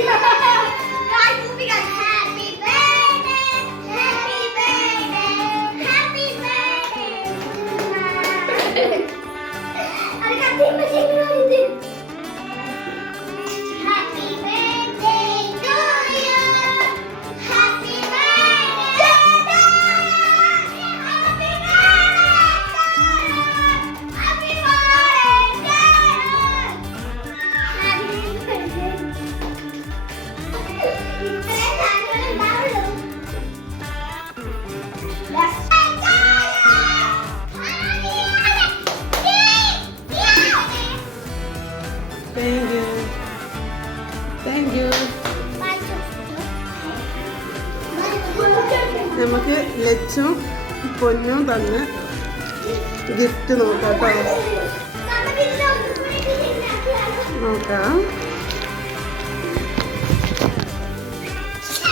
guys, movie guys. നമുക്ക് ലച്ചും പൊന്നും തന്ന് ഗിഫ്റ്റ് നോക്കാം കേട്ടോ നോക്കാം.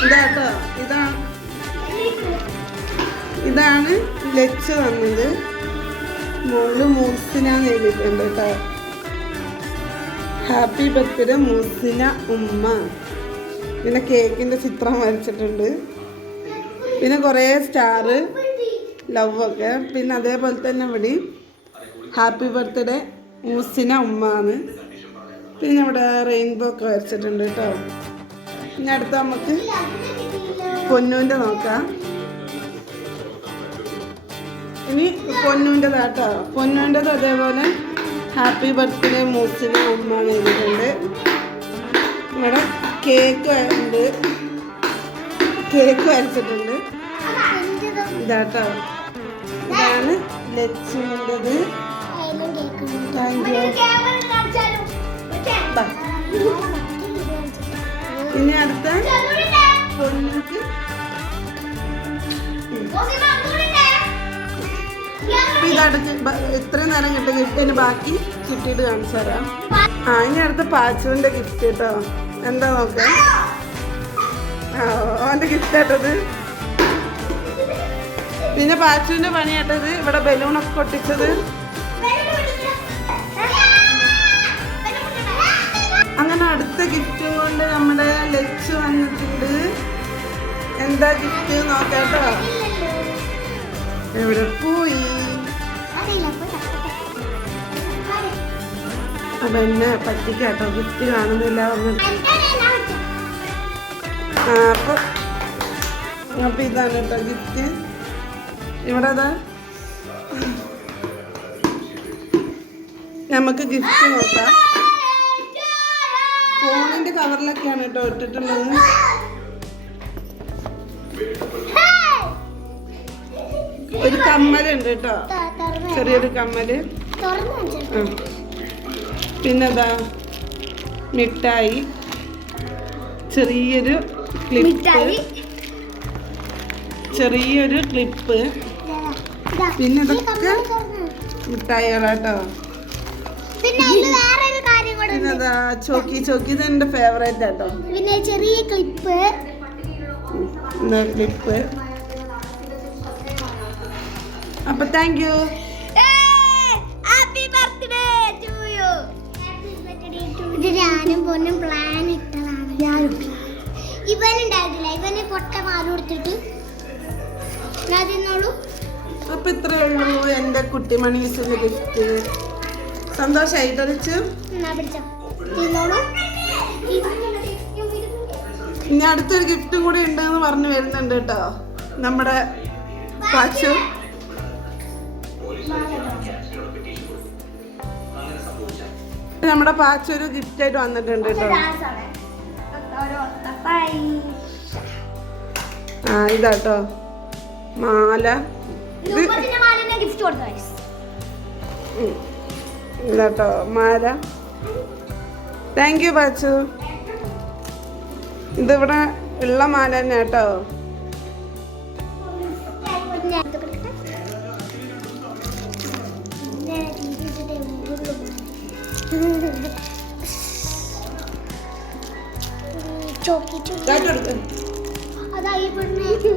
ഇതാട്ടോ ഇതാ ഇതാണ് ലച്ച് തന്നത്. മോൾ മൂസിനാന്ന് എഴുതിയിട്ടുണ്ട് കേട്ടോ. ഹാപ്പി ബർത്ത്ഡേ മൂസിന ഉമ്മ. പിന്നെ കേക്കിന്റെ ചിത്രം വരച്ചിട്ടുണ്ട്. പിന്നെ കുറേ സ്റ്റാർ ലവ് ഒക്കെ പിന്നെ അതേപോലെ തന്നെ ഇവിടെ ഹാപ്പി ബർത്ത്ഡേ മൂസിന ഉമ്മ ആണ് പിന്നെ ഇവിടെ റെയിൻബോ ഒക്കെ വരച്ചിട്ടുണ്ട് കേട്ടോ. ഇനി അടുത്ത നമുക്ക് പൊന്നൂന്റെ നോക്കാം. ഇനി പൊന്നൂന്റെതാട്ടോ പൊന്നൂന്റെത് അതേപോലെ ഹാപ്പി ബർത്ത്ഡേ മൂസിന ഉമ്മ എഴുതിയിട്ടുണ്ട്. ഇവിടെ കേക്ക് ഉണ്ട്. കേക്ക് വരച്ചിട്ടുണ്ട് ഇതാട്ടോ. ഇതാണ് ലക്ഷ്മിന്റെത്. Thank you. ഇനി അടുത്ത പൊന്നുക്ക്. ഇതടച്ച് ഇത്രയും നേരം കിട്ടിയ ഗിഫ്റ്റിന് ബാക്കി കിട്ടിയിട്ട് കാണിച്ചു തരാം. ആ ഇനി അടുത്ത പാച്ചുവിന്റെ ഗിഫ്റ്റ് കേട്ടോ. എന്താ നോക്കാം? ആ ഓന്റെ ഗിഫ്റ്റ് ആട്ടത് പിന്നെ പാച്ചുവിന്റെ പണിയാട്ടത് ഇവിടെ ബലൂണൊക്കെ പൊട്ടിച്ചത് അങ്ങനെ അടുത്ത ഗിഫ്റ്റും കൊണ്ട് നമ്മുടെ ലച്ച് വന്നിട്ടുണ്ട്. എന്താ ഗിഫ്റ്റ് നോക്കാട്ടോ? എവിടെ പോയി? അപ്പൊ എന്നെ പറ്റിക്കാട്ടോ ഗിഫ്റ്റ് കാണുന്നില്ല ആ അപ്പൊ അപ്പം ഇതാണ് കേട്ടോ ഗിഫ്റ്റ്. ഇവിടെ അതാ നമുക്ക് ഗിഫ്റ്റ് നോക്കാം. ഫോണിന്റെ കവറിലൊക്കെയാണ് കേട്ടോ ഇട്ടിട്ടുള്ളത്. ഒരു കമ്മലുണ്ട് കേട്ടോ. ചെറിയൊരു കമ്മൽ. പിന്നെന്താ? മിഠായി. ചെറിയൊരു ക്ലിപ്പ് ചെറിയൊരു ക്ലിപ്പ് പിന്നെ ഇതൊക്കെ മിഠായികളാട്ടോ. പിന്നെ അതിൽ വേറൊരു കാര്യം ഉണ്ട്. പിന്നെന്താ ചോക്കി ചോക്കി ഇത് എന്റെ ഫേവറേറ്റ് ആട്ടോ. പിന്നെ ചെറിയ ക്ലിപ്പ് ക്ലിപ്പ് അപ്പൊ thank you happy birthday to you ഇത് ഞാനും പൊന്നും പ്ലാൻ ഇട്ടതാണ്. ഞാനും ഇവനുണ്ടായിട്ടില്ല ഇവന് പൊട്ട മാറി കൊടുത്തിട്ട് ഞാൻ തിന്നോളൂ. അപ്പൊ ഇത്രയേ ഉള്ളൂ എന്റെ കുട്ടിമണീസിന്റെ ഗിഫ്റ്റ് പിടിച്ചോ. തിന്നോളൂ. ഇനി അടുത്തൊരു ഗിഫ്റ്റും കൂടി ഉണ്ട് എന്ന് പറഞ്ഞു വരുന്നുണ്ട് കേട്ടോ. നമ്മുടെ പാച്ചു. നമ്മുടെ പാച്ചു ഒരു ഗിഫ്റ്റ് ആയിട്ട് വന്നിട്ടുണ്ട് കേട്ടോ. ആ ഇതാട്ടോ. മാല. ഇതാട്ടോ മാല. Thank you Bachu. ഇതിവിടെ ഉള്ള മാല തന്നെ കേട്ടോ. ഇത് ചോക്കിട്ട് അതായി ഇത്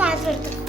മാത്രം എടുത്തു.